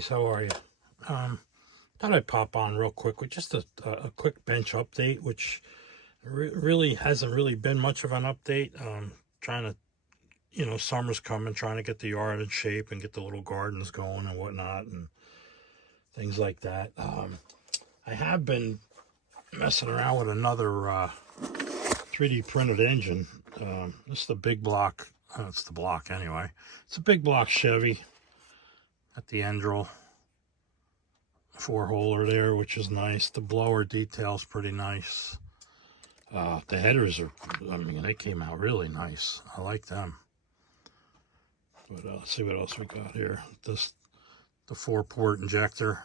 guys, how are you? Thought I'd pop on real quick with just a quick bench update, which really hasn't really been much of an update. Trying to, summer's coming, trying to get the yard in shape and get the little gardens going and whatnot and things like that. I have been messing around with another 3D printed engine. This is the big block. It's the block anyway. It's a big block Chevy at the Endrel. 4-holer there, which is nice. The blower detail's pretty nice. The headers are, they came out really nice. I like them. But let's see what else we got here. The 4-port injector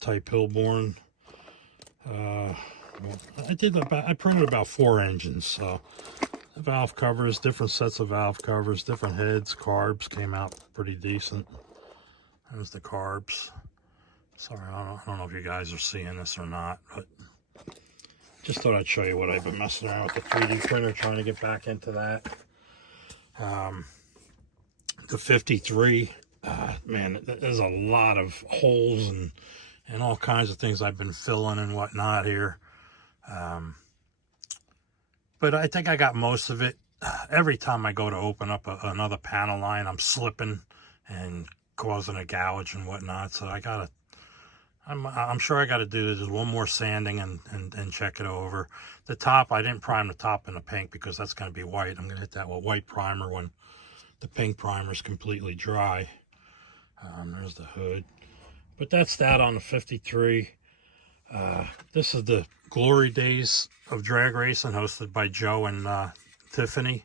type Hillborn. I printed about 4 engines, so the valve covers, different sets of valve covers, different heads, carbs came out pretty decent. There's the carbs. Sorry, I don't know if you guys are seeing this or not, but just thought I'd show you what I've been messing around with the 3D printer, trying to get back into that. The 53, man, there's a lot of holes and all kinds of things I've been filling and whatnot here. But I think I got most of it. Every time I go to open up another panel line, I'm slipping and causing a gouge and whatnot. So I'm sure I got to do just one more sanding and check it over. The top, I didn't prime the top in the pink because that's going to be white. I'm going to hit that with white primer when the pink primer is completely dry. There's the hood. But that's that on the 53. This is the Glory Days of Drag Racing, hosted by Joe and Tiffany.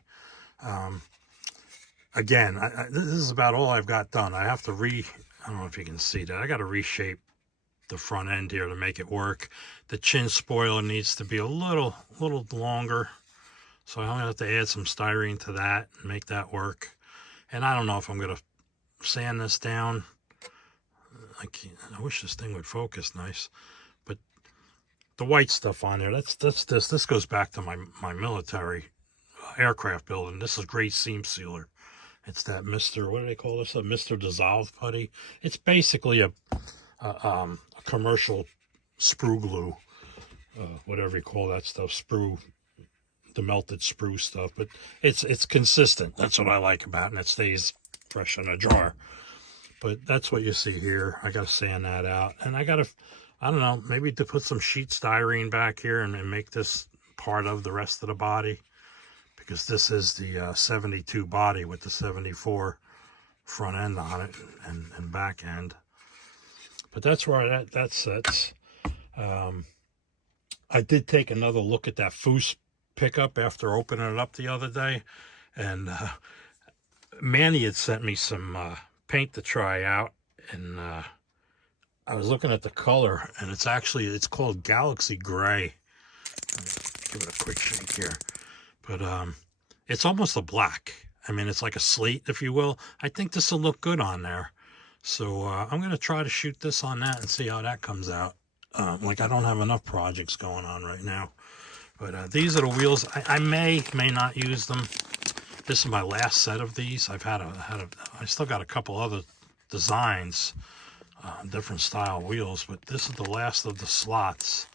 Again, this is about all I've got done. I have to I don't know if you can see that. I got to reshape the front end here to make it work. The chin spoiler needs to be a little longer, so I'm gonna have to add some styrene to that and make that work. And I don't know if I'm gonna sand this down. I wish this thing would focus nice, but the white stuff on there, this goes back to my military aircraft building. This is great seam sealer. It's that Mr. What do they call this? A Mr. Dissolve putty. It's basically a commercial sprue glue, whatever you call that stuff, sprue, the melted sprue stuff, but it's consistent. That's what I like about it, and it stays fresh in a jar. But that's what you see here. I got to sand that out, and I don't know, maybe to put some sheet styrene back here and make this part of the rest of the body, because this is the 72 body with the 74 front end on it and back end. But that's where that sits. I did take another look at that Foose pickup after opening it up the other day, and Manny had sent me some paint to try out, and I was looking at the color, and it's called Galaxy Gray. Give it a quick shake here, but it's almost a black. It's like a slate, if you will. I think this will look good on there. So I'm going to try to shoot this on that and see how that comes out. I don't have enough projects going on right now. But these are the wheels. I may not use them. This is my last set of these. I still got a couple other designs, different style wheels, but this is the last of the slots.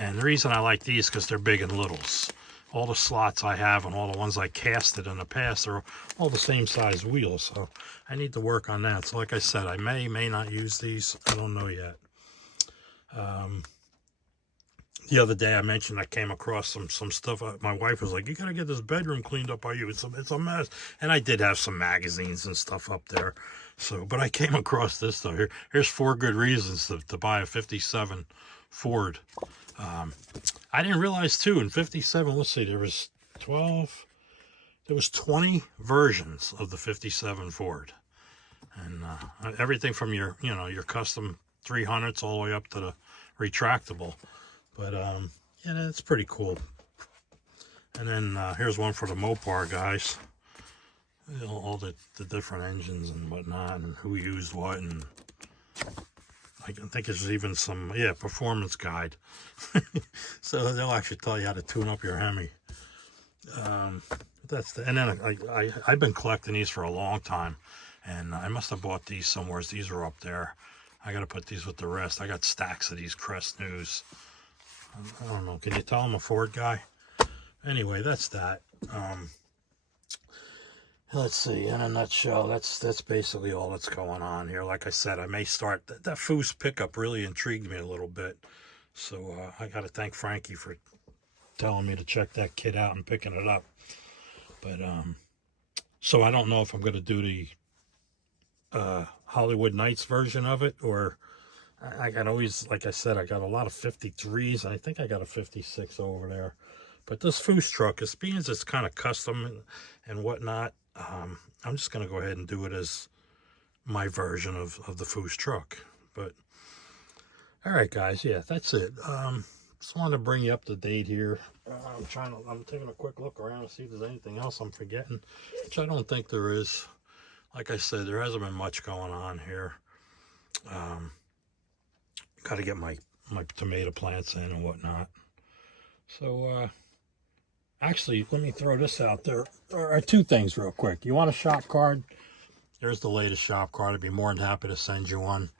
And the reason I like these is because they're big and littles. All the slots I have and all the ones I casted in the past are all the same size wheels, so I need to work on that. So like I said, I may not use these. I don't know yet. The other day I mentioned I came across some stuff. My wife was like, you gotta get this bedroom cleaned up by you. It's a mess. And I did have some magazines and stuff up there. But I came across this though. Here's 4 good reasons to buy a 57 Ford. I didn't realize too, in 57, let's see, there was 20 versions of the 57 Ford. And everything from your custom 300s all the way up to the retractable. But yeah, that's pretty cool. And then here's one for the Mopar guys. All the different engines and whatnot, and who used what, and I think there's even some, performance guide. So they'll actually tell you how to tune up your Hemi. And then I've been collecting these for a long time. And I must have bought these somewhere. These are up there. I got to put these with the rest. I got stacks of these Crest News. I don't know. Can you tell I'm a Ford guy? Anyway, that's that. Let's see. In a nutshell, that's basically all that's going on here. Like I said, I may start. That Foose pickup really intrigued me a little bit. So I got to thank Frankie for telling me to check that kit out and picking it up. But so I don't know if I'm going to do the Hollywood Nights version of it, or I got always, like I said, I got a lot of 53s. I think I got a 56 over there. But this Foose truck, as being as it's kind of custom and whatnot, I'm just going to go ahead and do it as my version of the Foose truck. But all right, guys, yeah, that's it. Just wanted to bring you up to date here. I'm taking a quick look around to see if there's anything else I'm forgetting, which I don't think there is. Like I said, there hasn't been much going on here. Got to get my tomato plants in and whatnot. So, actually, let me throw this out there. There are two things real quick. You want a shop card? There's the latest shop card. I'd be more than happy to send you one.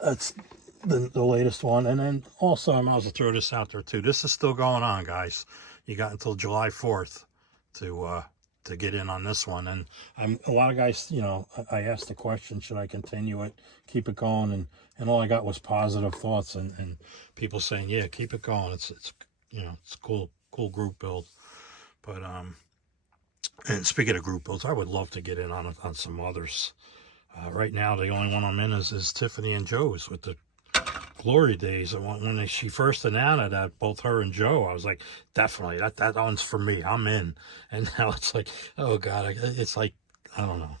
That's the latest one. And then also, I might as well throw this out there too. This is still going on, guys. You got until July 4th to get in on this one. And a lot of guys, you know, I asked the question, should I continue it, keep it going? And all I got was positive thoughts and people saying, yeah, keep it going. It's you know, it's cool group build. But and speaking of group builds, I would love to get in on some others. Right now, the only one I'm in is Tiffany and Joe's with the Glory Days. And when she first announced that, both her and Joe, I was like, definitely, that one's for me. I'm in. And now it's like, oh God, it's like, I don't know.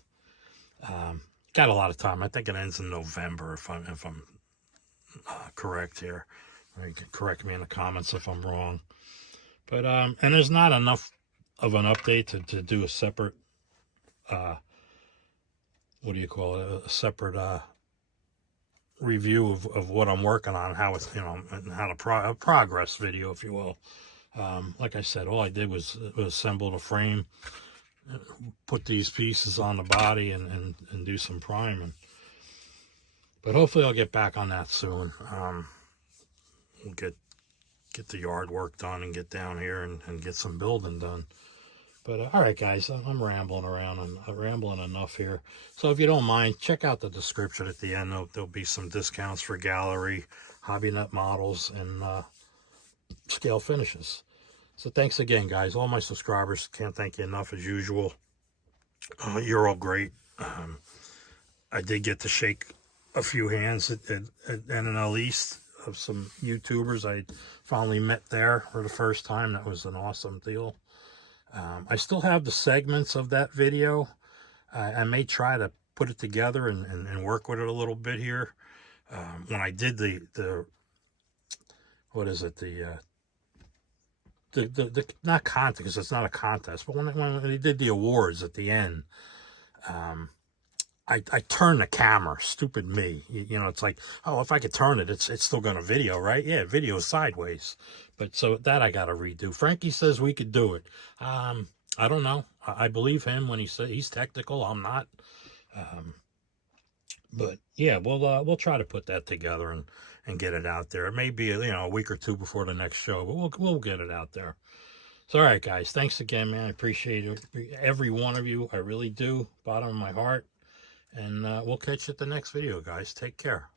Got a lot of time. I think it ends in November if I'm correct here. You can correct me in the comments if I'm wrong. But and there's not enough of an update to do a separate what do you call it? A separate review of what I'm working on, how it's, you know, and how a progress video, if you will. Like I said, all I did was assemble the frame, put these pieces on the body, and do some priming. But hopefully I'll get back on that soon. We'll get the yard work done and get down here and get some building done. But all right, guys, I'm rambling around and rambling enough here. So if you don't mind, check out the description at the end. There'll be some discounts for Gaahleri, Hobby Nut models, and Scalefinishes. So thanks again, guys. All my subscribers, can't thank you enough as usual. You're all great. I did get to shake a few hands at NNL East of some YouTubers I finally met there for the first time. That was an awesome deal. I still have the segments of that video. I may try to put it together and work with it a little bit here. When I did the what is it, the not contest, because it's not a contest, but when they did the awards at the end, I turned the camera. Stupid me. You know, it's like, oh, if I could turn it, it's still going to video, right? Yeah, video sideways. But so that I got to redo. Frankie says we could do it. I don't know. I believe him when he says he's technical. I'm not. But yeah, we'll try to put that together and get it out there. It may be, you know, a week or two before the next show, but we'll get it out there. So all right, guys, thanks again, man. I appreciate it, every one of you. I really do, bottom of my heart. And we'll catch you at the next video, guys. Take care.